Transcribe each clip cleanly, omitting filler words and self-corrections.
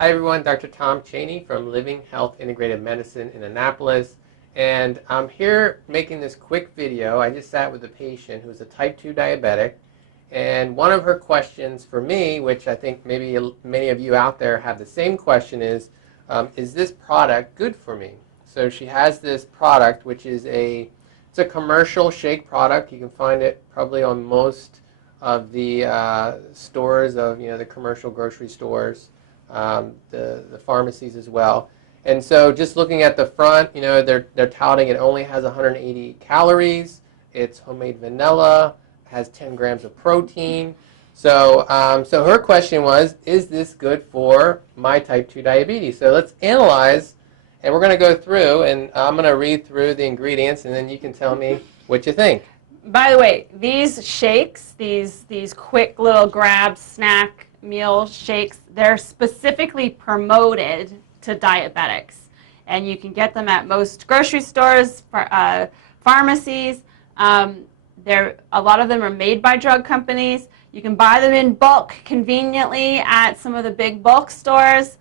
Hi everyone, Dr. Tom Chaney from Living Health Integrative Medicine in Annapolis. And I'm here making this quick video. I just sat with a patient who's a type 2 diabetic. And one of her questions for me, which I think maybe many of you out there have the same question, is this product good for me? So she has this product, which is it's a commercial shake product. You can find it probably on most of the stores of the commercial grocery stores. The pharmacies as well. And so just looking at the front, they're touting it only has 180 calories. It's homemade vanilla, has 10 grams of protein. So, so her question was, is this good for my type 2 diabetes? So let's analyze, and we're going to go through, and I'm going to read through the ingredients, and then you can tell me what you think. By the way, these shakes, these quick little grab snack meal shakes, they're specifically promoted to diabetics, and you can get them at most grocery stores, pharmacies. A lot of them are made by drug companies. You can buy them in bulk conveniently at some of the big bulk stores.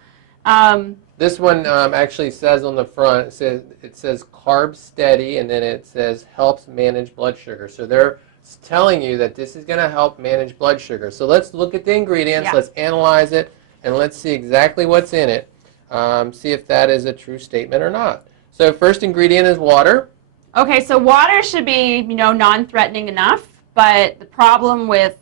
This one actually says on the front, it says carb steady, and then it says helps manage blood sugar. So they're telling you that this is going to help manage blood sugar. So let's look at the ingredients, Yeah. Let's analyze it, and let's see exactly what's in it. See if that is a true statement or not. So first ingredient is water. Okay, so water should be, non-threatening enough, but the problem with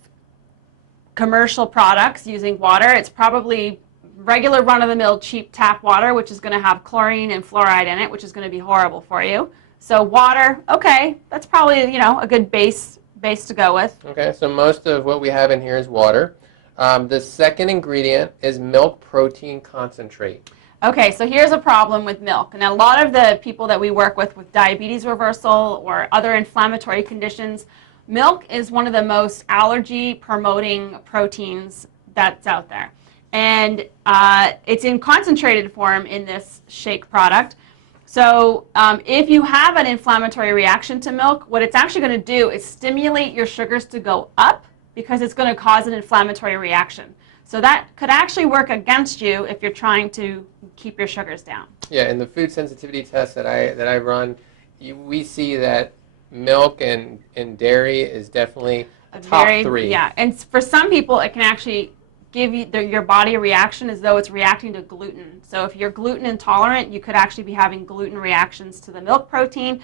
commercial products using water, it's probably regular run-of-the-mill cheap tap water, which is going to have chlorine and fluoride in it, which is going to be horrible for you. So water, okay, that's probably, a good base to go with. Okay, so most of what we have in here is water. The second ingredient is milk protein concentrate. Okay, so here's a problem with milk. And a lot of the people that we work with diabetes reversal or other inflammatory conditions, milk is one of the most allergy-promoting proteins that's out there. And it's in concentrated form in this shake product. So if you have an inflammatory reaction to milk, what it's actually going to do is stimulate your sugars to go up because it's going to cause an inflammatory reaction. So that could actually work against you if you're trying to keep your sugars down. Yeah, in the food sensitivity test that I run, we see that milk and dairy is definitely top 3. Yeah, and for some people it can actually give your body a reaction as though it's reacting to gluten. So if you're gluten intolerant, you could actually be having gluten reactions to the milk protein.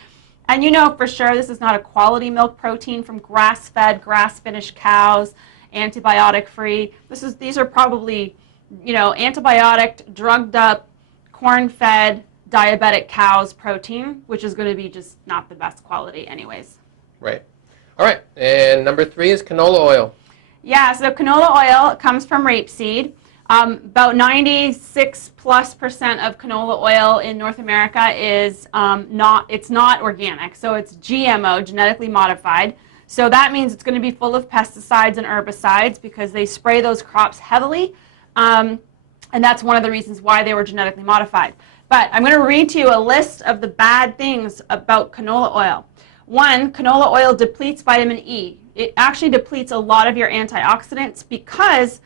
And for sure this is not a quality milk protein from grass-fed, grass-finished cows, antibiotic-free. These are probably, antibiotic, drugged-up, corn-fed, diabetic cows protein, which is going to be just not the best quality anyways. Right. All right, and number 3 is canola oil. Yeah, so canola oil comes from rapeseed. About 96+% of canola oil in North America is not organic, so it's GMO, genetically modified. So that means it's going to be full of pesticides and herbicides because they spray those crops heavily, and that's one of the reasons why they were genetically modified. But I'm going to read to you a list of the bad things about canola oil. 1, canola oil depletes vitamin E. It actually depletes a lot of your antioxidants because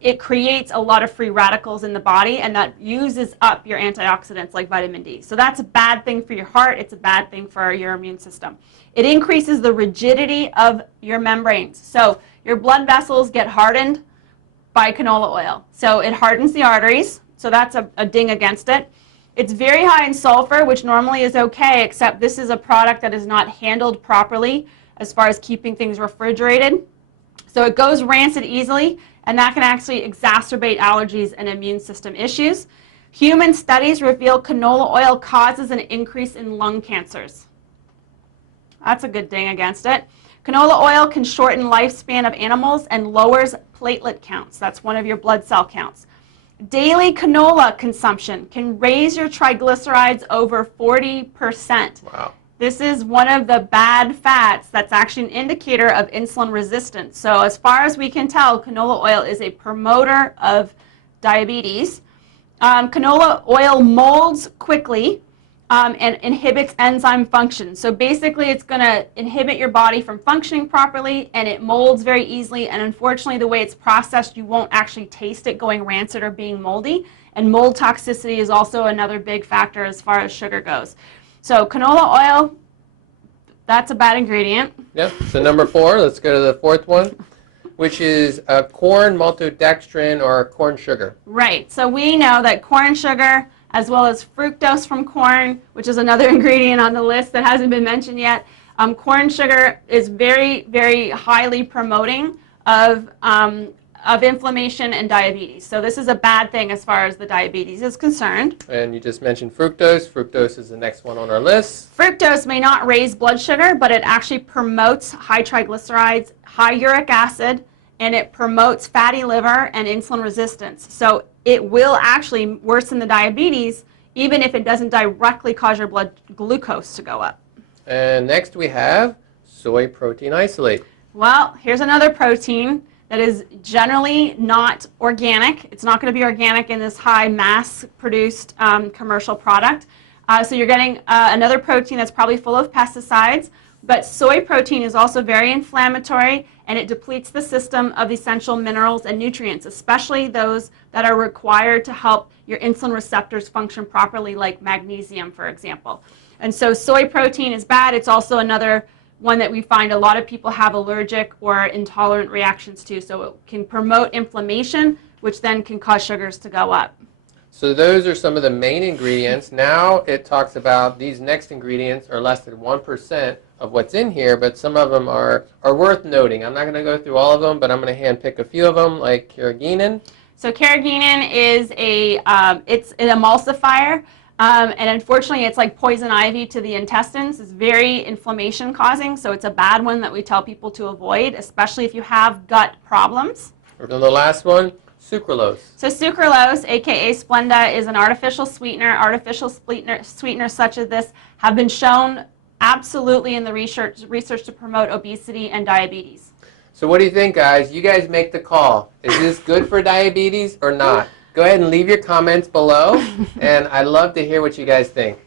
it creates a lot of free radicals in the body, and that uses up your antioxidants like vitamin D. So that's a bad thing for your heart. It's a bad thing for your immune system. It increases the rigidity of your membranes. So your blood vessels get hardened by canola oil. So it hardens the arteries. So that's a ding against it. It's very high in sulfur, which normally is okay, except this is a product that is not handled properly as far as keeping things refrigerated. So it goes rancid easily, and that can actually exacerbate allergies and immune system issues. Human studies reveal canola oil causes an increase in lung cancers. That's a good ding against it. Canola oil can shorten lifespan of animals and lowers platelet counts. That's one of your blood cell counts. Daily canola consumption can raise your triglycerides over 40%. Wow. This is one of the bad fats that's actually an indicator of insulin resistance. So as far as we can tell, canola oil is a promoter of diabetes. Canola oil molds quickly. and inhibits enzyme function. So basically it's going to inhibit your body from functioning properly, and it molds very easily, and unfortunately the way it's processed, you won't actually taste it going rancid or being moldy. And mold toxicity is also another big factor as far as sugar goes. So canola oil, that's a bad ingredient. Yep. So number 4, let's go to the 4th one, which is corn maltodextrin or corn sugar. Right. So we know that corn sugar, as well as fructose from corn, which is another ingredient on the list that hasn't been mentioned yet. Corn sugar is very, very highly promoting of inflammation and diabetes. So this is a bad thing as far as the diabetes is concerned. And you just mentioned fructose. Fructose is the next one on our list. Fructose may not raise blood sugar, but it actually promotes high triglycerides, high uric acid, and it promotes fatty liver and insulin resistance. So it will actually worsen the diabetes, even if it doesn't directly cause your blood glucose to go up. And next we have soy protein isolate. Well, here's another protein that is generally not organic. It's not going to be organic in this high mass-produced commercial product. So you're getting another protein that's probably full of pesticides. But soy protein is also very inflammatory, and it depletes the system of essential minerals and nutrients, especially those that are required to help your insulin receptors function properly, like magnesium, for example. And so soy protein is bad. It's also another one that we find a lot of people have allergic or intolerant reactions to. So it can promote inflammation, which then can cause sugars to go up. So those are some of the main ingredients. Now it talks about these next ingredients are less than 1% of what's in here, but some of them are worth noting. I'm not going to go through all of them, but I'm going to hand pick a few of them, like Carrageenan. So Carrageenan is it's an emulsifier, and unfortunately it's like poison ivy to the intestines. It's very inflammation causing, so it's a bad one that we tell people to avoid, especially if you have gut problems. And the last one, Sucralose. So sucralose, aka Splenda, is an artificial sweetener. Artificial sweeteners such as this have been shown absolutely in the research to promote obesity and diabetes. So what do you think, guys? You guys make the call. Is this good for diabetes or not? Go ahead and leave your comments below, and I'd love to hear what you guys think.